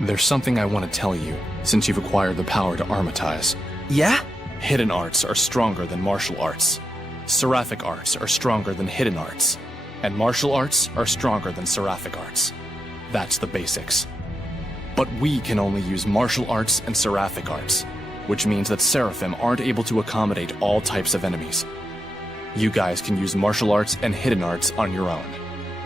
There's something I want to tell you, since you've acquired the power to armatize. Yeah? Hidden arts are stronger than martial arts. Seraphic arts are stronger than hidden arts. And martial arts are stronger than seraphic arts. That's the basics. But we can only use martial arts and seraphic arts, which means that Seraphim aren't able to accommodate all types of enemies. You guys can use martial arts and hidden arts on your own.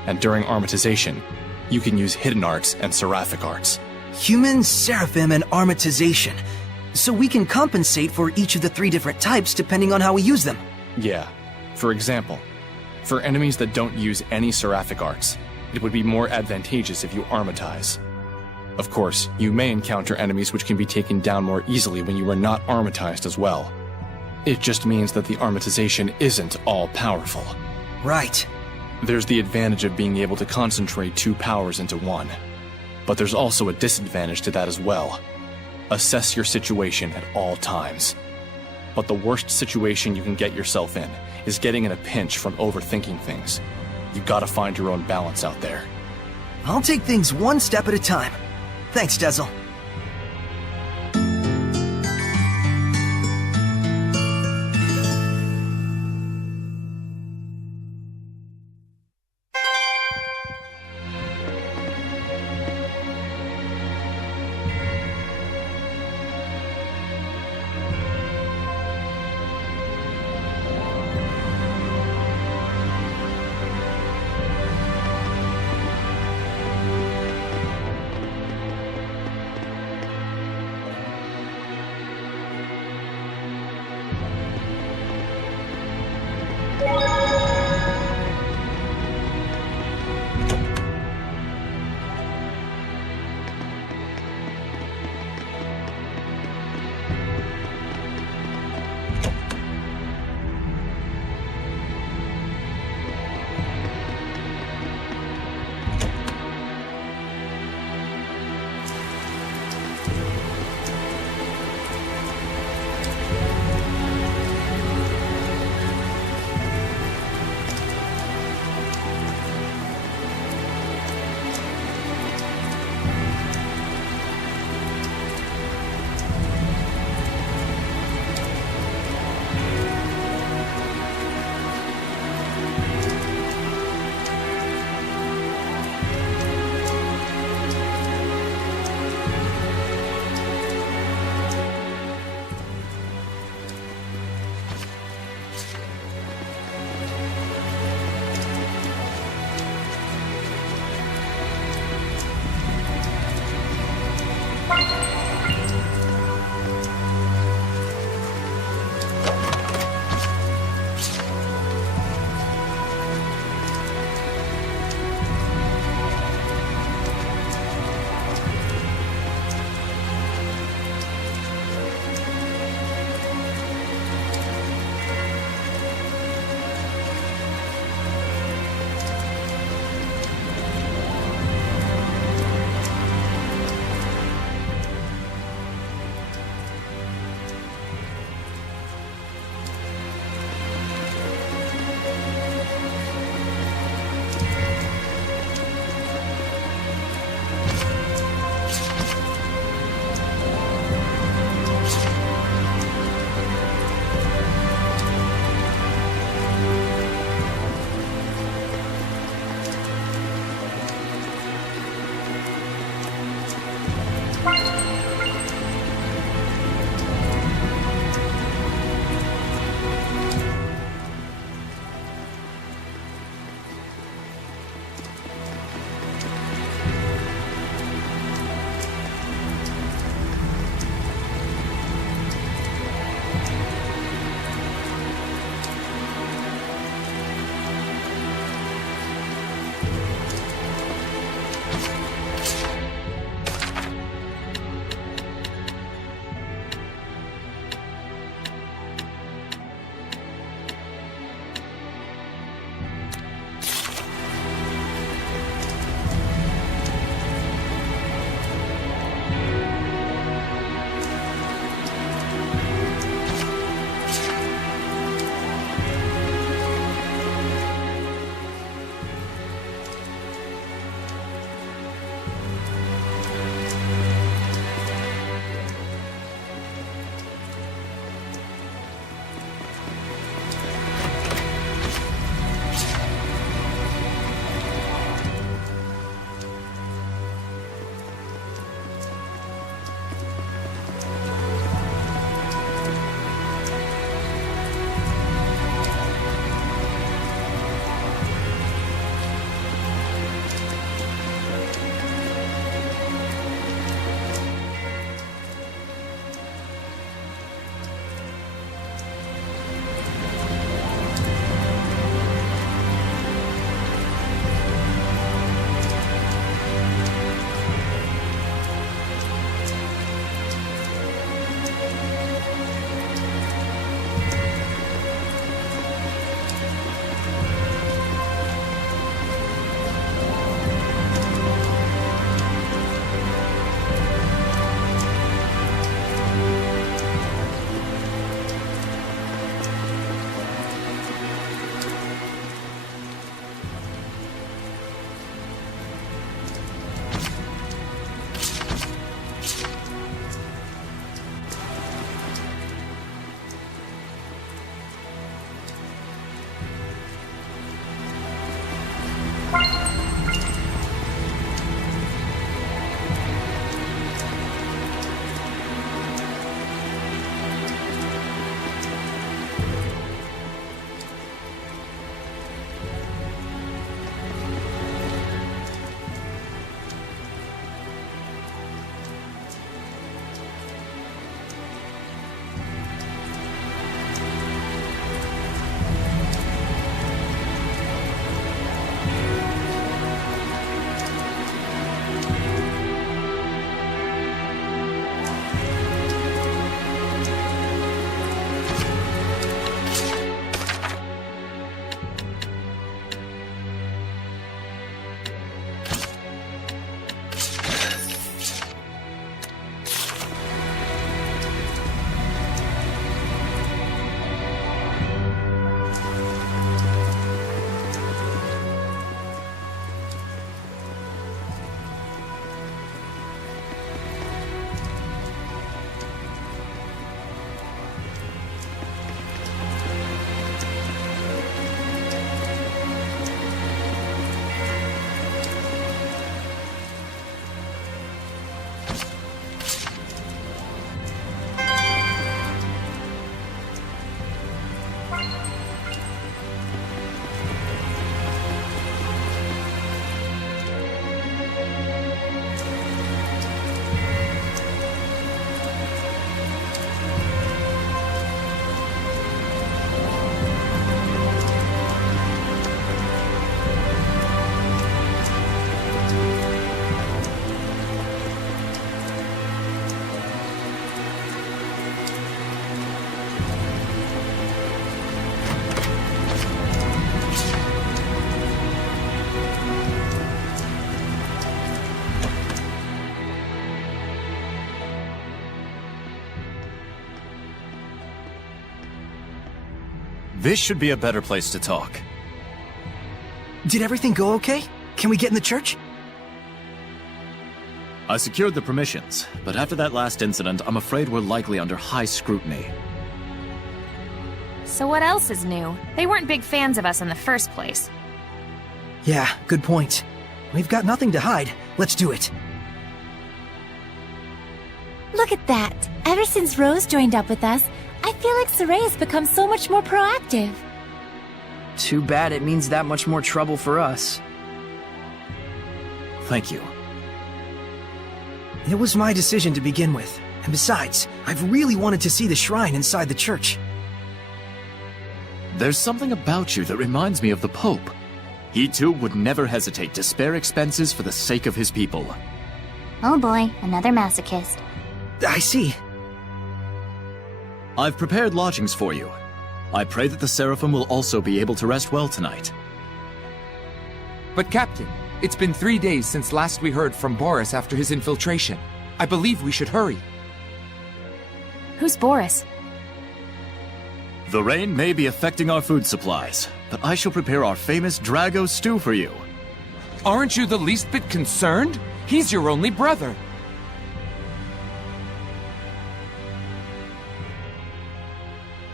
And during armatization, you can use hidden arts and seraphic arts. Human, Seraphim, and armatization. So we can compensate for each of the 3 different types depending on how we use them. Yeah. For example, for enemies that don't use any seraphic arts, it would be more advantageous if you armatize. Of course, you may encounter enemies which can be taken down more easily when you are not armatized as well. It just means that the armatization isn't all-powerful. Right. There's the advantage of being able to concentrate 2 powers into one. But there's also a disadvantage to that as well. Assess your situation at all times. But the worst situation you can get yourself in is getting in a pinch from overthinking things. You gotta find your own balance out there. I'll take things one step at a time. Thanks, Dezel. This should be a better place to talk. Did everything go okay? Can we get in the church? I secured the permissions, but after that last incident, I'm afraid we're likely under high scrutiny. So what else is new? They weren't big fans of us in the first place. Yeah, good point. We've got nothing to hide. Let's do it. Look at that. Ever since Rose joined up with us, I feel like Saray has become so much more proactive. Too bad it means that much more trouble for us. Thank you. It was my decision to begin with. And besides, I've really wanted to see the shrine inside the church. There's something about you that reminds me of the Pope. He too would never hesitate to spare expenses for the sake of his people. Oh boy, another masochist. I see. I've prepared lodgings for you. I pray that the Seraphim will also be able to rest well tonight. But Captain, it's been 3 days since last we heard from Boris after his infiltration. I believe we should hurry. Who's Boris? The rain may be affecting our food supplies, but I shall prepare our famous Drago stew for you. Aren't you the least bit concerned? He's your only brother.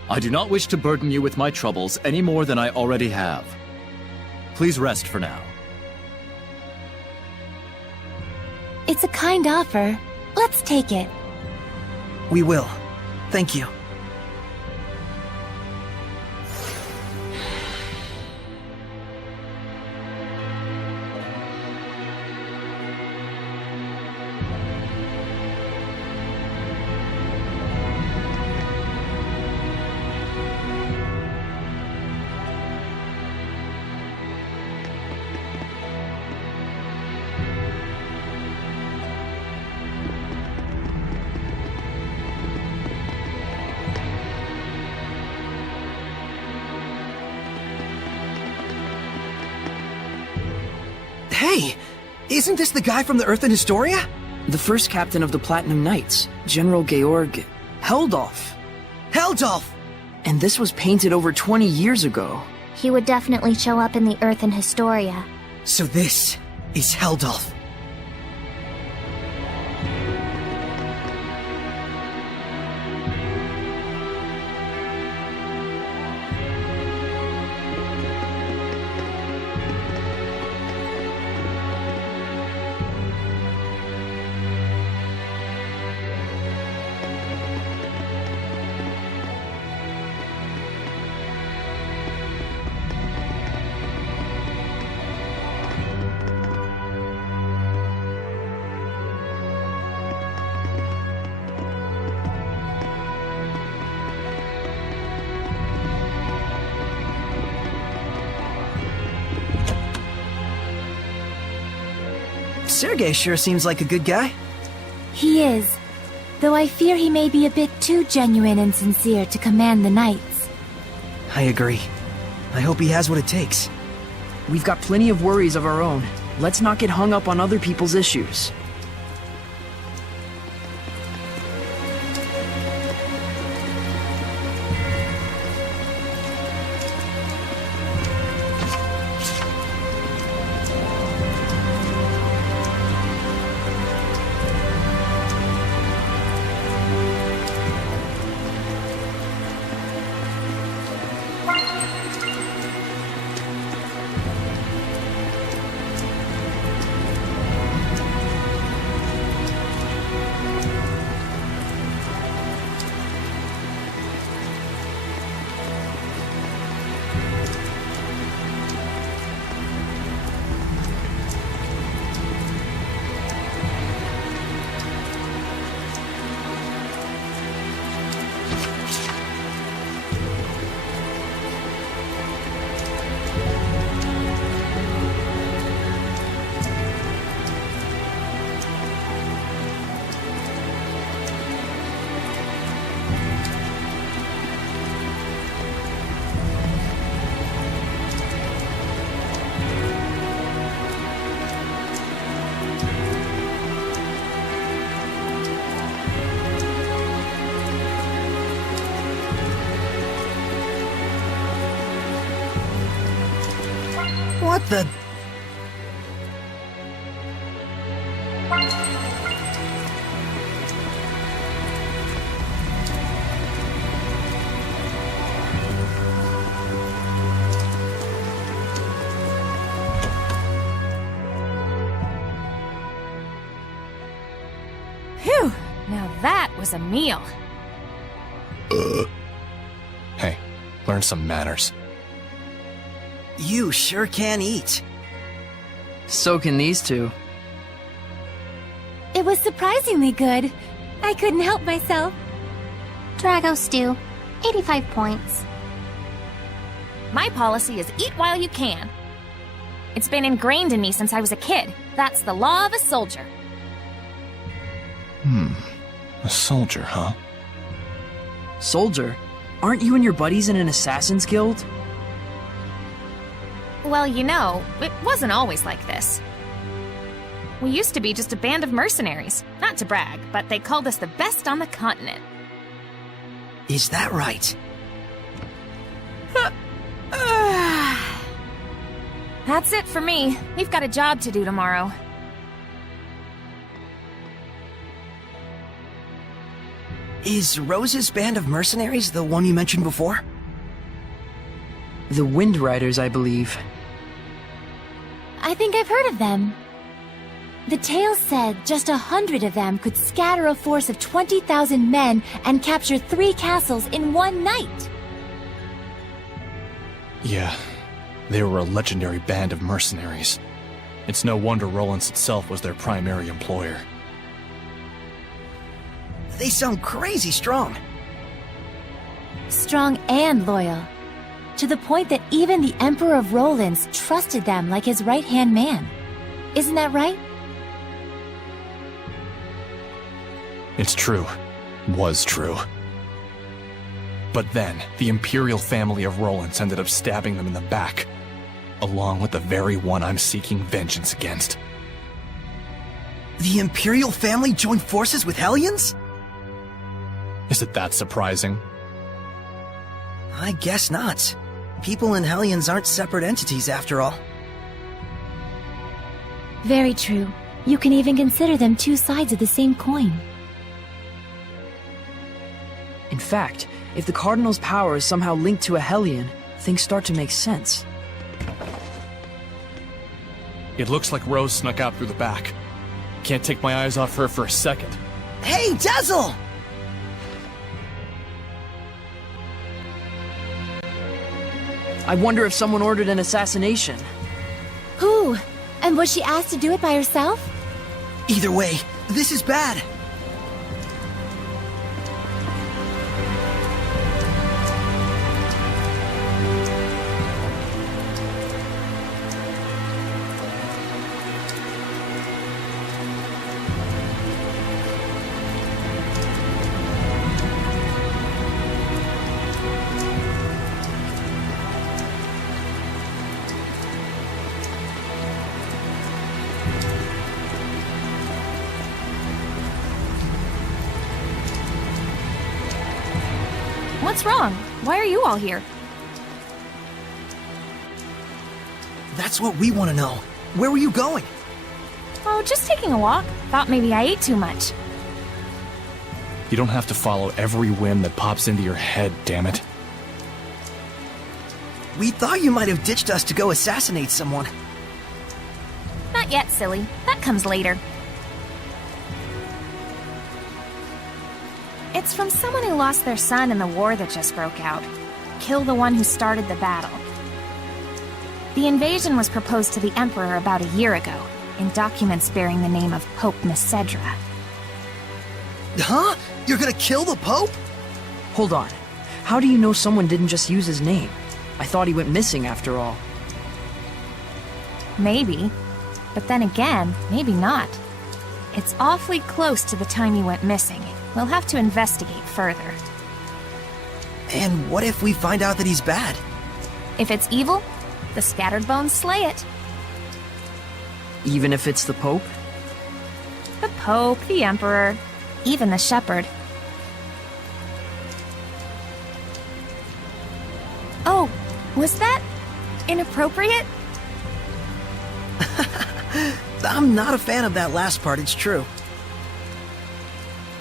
I do not wish to burden you with my troubles any more than I already have. Please rest for now. It's a kind offer. Let's take it. We will. Thank you. Hey! Isn't this the guy from the Earthen Historia? The first captain of the Platinum Knights, General Georg Heldolf. Heldolf! And this was painted over 20 years ago. He would definitely show up in the Earthen Historia. So this is Heldolf. Sergei sure seems like a good guy. He is. Though I fear he may be a bit too genuine and sincere to command the Knights. I agree. I hope he has what it takes. We've got plenty of worries of our own. Let's not get hung up on other people's issues. The... Phew! Now that was a meal. Hey, learn some manners. You sure can eat. So can these two. It was surprisingly good. I couldn't help myself. Drago stew, 85 points. My policy is eat while you can. It's been ingrained in me since I was a kid. That's the law of a soldier. A soldier, huh? Soldier? Aren't you and your buddies in an assassin's guild? Well, you know, it wasn't always like this. We used to be just a band of mercenaries. Not to brag, but they called us the best on the continent. Is that right? That's it for me. We've got a job to do tomorrow. Is Rose's band of mercenaries the one you mentioned before? The Wind Riders, I believe. I think I've heard of them. The tales said just 100 of them could scatter a force of 20,000 men and capture 3 castles in one night. Yeah, they were a legendary band of mercenaries. It's no wonder Rollins itself was their primary employer. They sound crazy strong. Strong and loyal. To the point that even the Emperor of Rollins trusted them like his right-hand man. Isn't that right? It's true. Was true. But then, the Imperial family of Rollins ended up stabbing them in the back, along with the very one I'm seeking vengeance against. The Imperial family joined forces with Hellions? Is it that surprising? I guess not. People and Hellions aren't separate entities after all. Very true. You can even consider them two sides of the same coin. In fact, if the Cardinal's power is somehow linked to a Hellion, things start to make sense. It looks like Rose snuck out through the back. Can't take my eyes off her for a second. Hey, Dazzle! I wonder if someone ordered an assassination. Who? And was she asked to do it by herself? Either way, this is bad. What's wrong? Why are you all here? That's what we want to know. Where were you going? Oh, just taking a walk. Thought maybe I ate too much. You don't have to follow every whim that pops into your head, damn it. We thought you might have ditched us to go assassinate someone. Not yet, silly. That comes later. It's from someone who lost their son in the war that just broke out. Kill the one who started the battle. The invasion was proposed to the Emperor about a year ago, in documents bearing the name of Pope Macedra. Huh? You're gonna kill the Pope? Hold on. How do you know someone didn't just use his name? I thought he went missing after all. Maybe. But then again, maybe not. It's awfully close to the time he went missing. We'll have to investigate further. And what if we find out that he's bad? If it's evil, the Scattered Bones slay it. Even if it's the Pope? The Pope, the Emperor, even the Shepherd. Oh, was that inappropriate? I'm not a fan of that last part, it's true.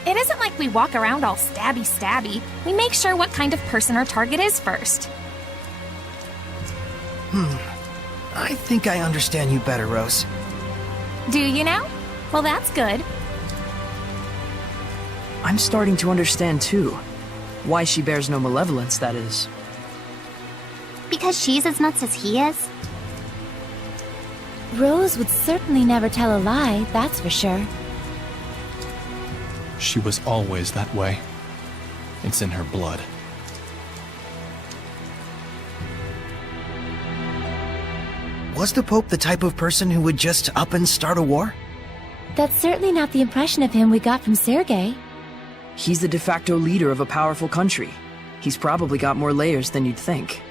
It isn't like we walk around all stabby. We make sure what kind of person our target is first. I think I understand you better, Rose. Do you now? Well, that's good. I'm starting to understand too. Why she bears no malevolence, that is. Because she's as nuts as he is? Rose would certainly never tell a lie, that's for sure. She was always that way. It's in her blood. Was the Pope the type of person who would just up and start a war? That's certainly not the impression of him we got from Sergei. He's the de facto leader of a powerful country. He's probably got more layers than you'd think.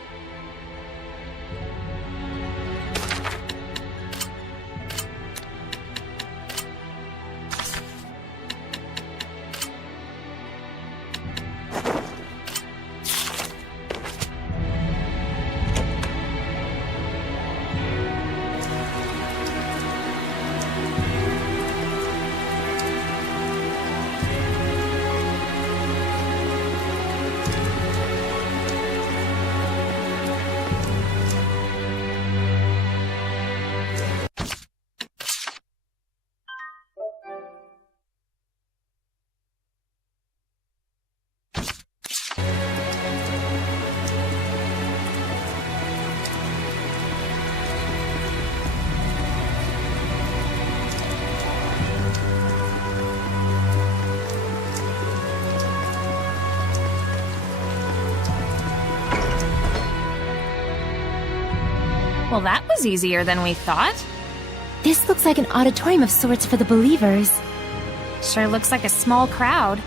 Well, that was easier than we thought. This looks like an auditorium of sorts for the believers. Sure looks like a small crowd.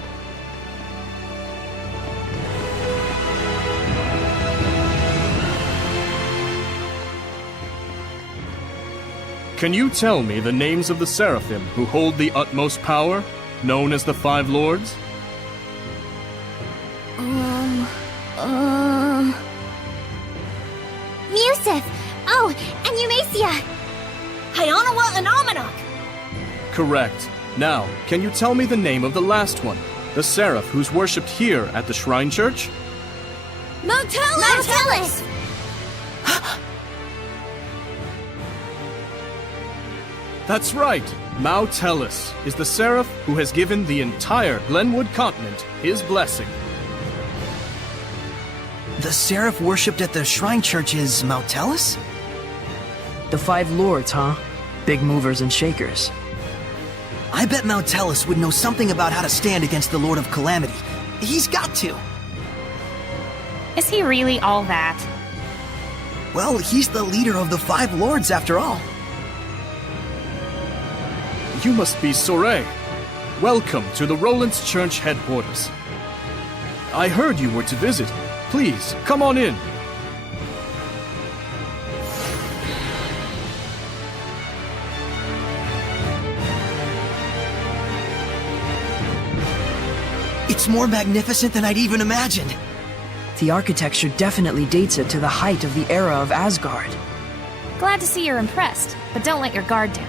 Can you tell me the names of the Seraphim who hold the utmost power, known as the Five Lords? Museth! Oh, and Eumacia! Hyanawa and Amanok! Correct. Now, can you tell me the name of the last one? The Seraph who's worshipped here at the Shrine Church? Motelis! That's right! Motelis is the Seraph who has given the entire Glenwood continent his blessing. The Seraph worshipped at the Shrine Church is Motelis? The Five Lords, huh? Big movers and shakers. I bet Motelis would know something about how to stand against the Lord of Calamity. He's got to. Is he really all that? Well, he's the leader of the Five Lords after all. You must be Soray. Welcome to the Roland's Church headquarters. I heard you were to visit. Please, come on in. It's more magnificent than I'd even imagined. The architecture definitely dates it to the height of the era of Asgard. Glad to see you're impressed, but don't let your guard down.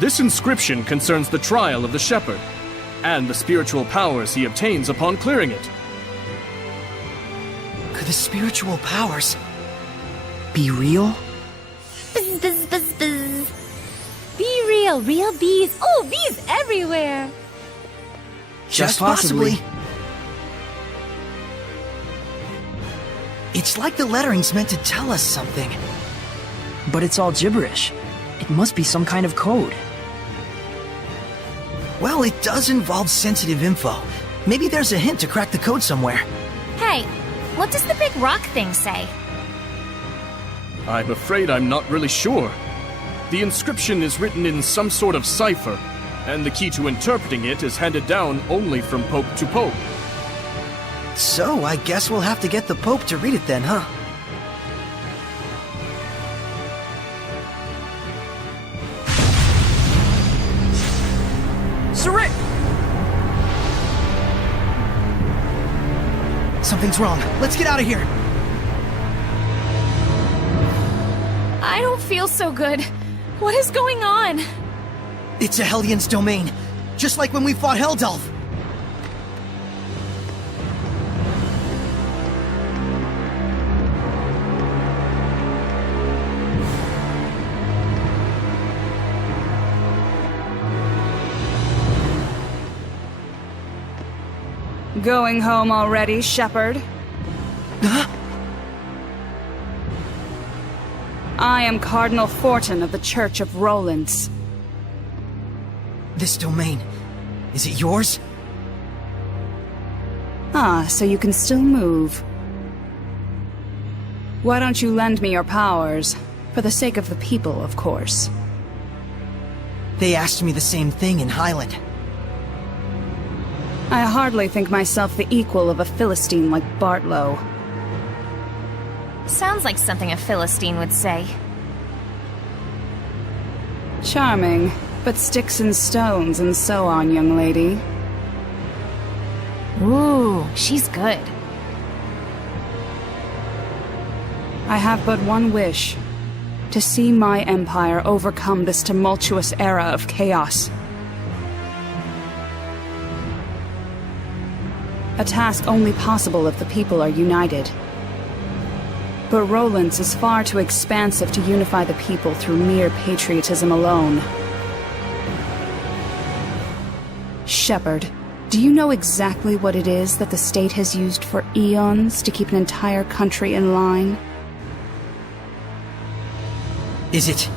This inscription concerns the trial of the shepherd, and the spiritual powers he obtains upon clearing it. Could the spiritual powers be real? Buzz, buzz, buzz, buzz. Be real, real bees. Oh, bees everywhere. Just possibly. It's like the lettering's meant to tell us something. But it's all gibberish. It must be some kind of code. Well, it does involve sensitive info. Maybe there's a hint to crack the code somewhere. Hey, what does the big rock thing say? I'm afraid I'm not really sure. The inscription is written in some sort of cipher, and the key to interpreting it is handed down only from pope to pope. So, I guess we'll have to get the Pope to read it then, huh? Surrey! Something's wrong. Let's get out of here! I don't feel so good. What is going on? It's a Hellions domain, just like when we fought Heldalf. Going home already, Shepherd? Huh? I am Cardinal Fortin of the Church of Rollins. This domain, is it yours? Ah, so you can still move. Why don't you lend me your powers? For the sake of the people, of course. They asked me the same thing in Highland. I hardly think myself the equal of a Philistine like Bartlow. Sounds like something a Philistine would say. Charming, but sticks and stones and so on, young lady. Ooh, she's good. I have but one wish. To see my empire overcome this tumultuous era of chaos. A task only possible if the people are united. But Rollins is far too expansive to unify the people through mere patriotism alone. Shepherd, do you know exactly what it is that the state has used for eons to keep an entire country in line? Is it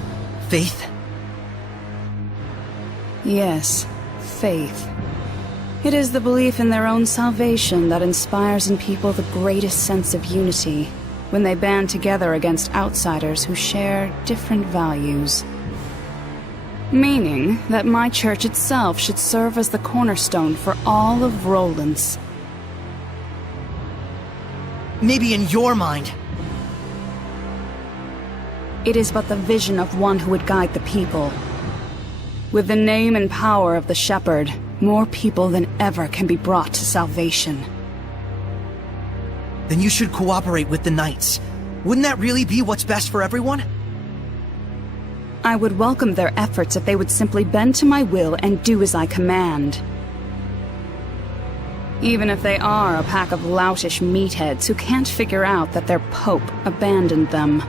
faith? Yes, faith. It is the belief in their own salvation that inspires in people the greatest sense of unity when they band together against outsiders who share different values. Meaning that my church itself should serve as the cornerstone for all of Rollins. Maybe in your mind. It is but the vision of one who would guide the people. With the name and power of the Shepherd, more people than ever can be brought to salvation. Then you should cooperate with the Knights. Wouldn't that really be what's best for everyone? I would welcome their efforts if they would simply bend to my will and do as I command. Even if they are a pack of loutish meatheads who can't figure out that their Pope abandoned them.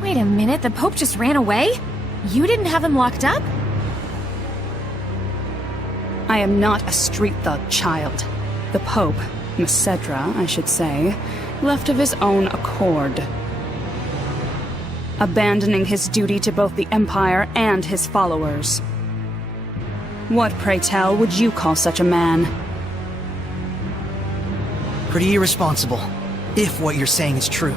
Wait a minute, the Pope just ran away? You didn't have him locked up? I am not a street thug, child. The Pope, Macedra, I should say, left of his own accord. Abandoning his duty to both the Empire and his followers. What, pray tell, would you call such a man? Pretty irresponsible, if what you're saying is true.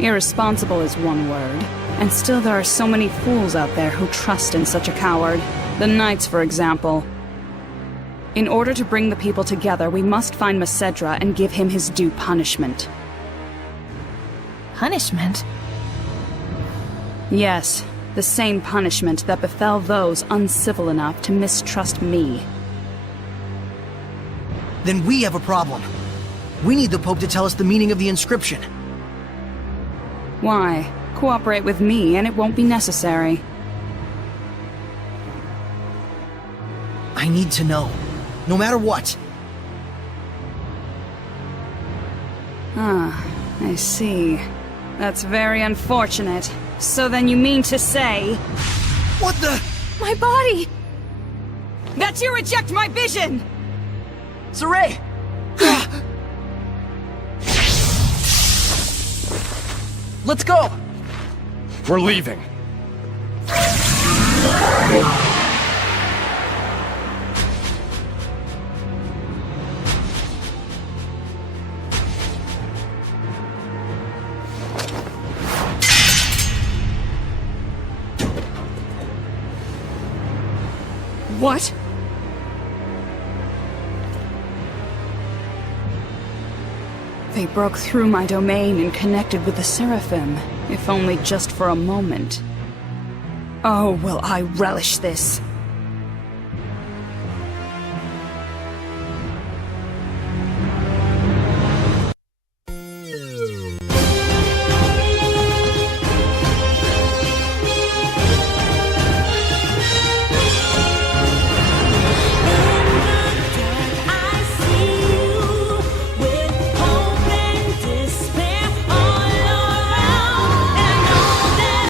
Irresponsible is one word, and still there are so many fools out there who trust in such a coward. The Knights, for example. In order to bring the people together, we must find Macedra and give him his due punishment. Punishment? Yes, the same punishment that befell those uncivil enough to mistrust me. Then we have a problem. We need the Pope to tell us the meaning of the inscription. Why? Cooperate with me and it won't be necessary. I need to know. No matter what. Ah, I see. That's very unfortunate. So then you mean to say... What the? My body! that you reject my vision! Saray! Let's go! We're leaving. What? They broke through my domain and connected with the Seraphim, if only just for a moment. Oh, will I relish this!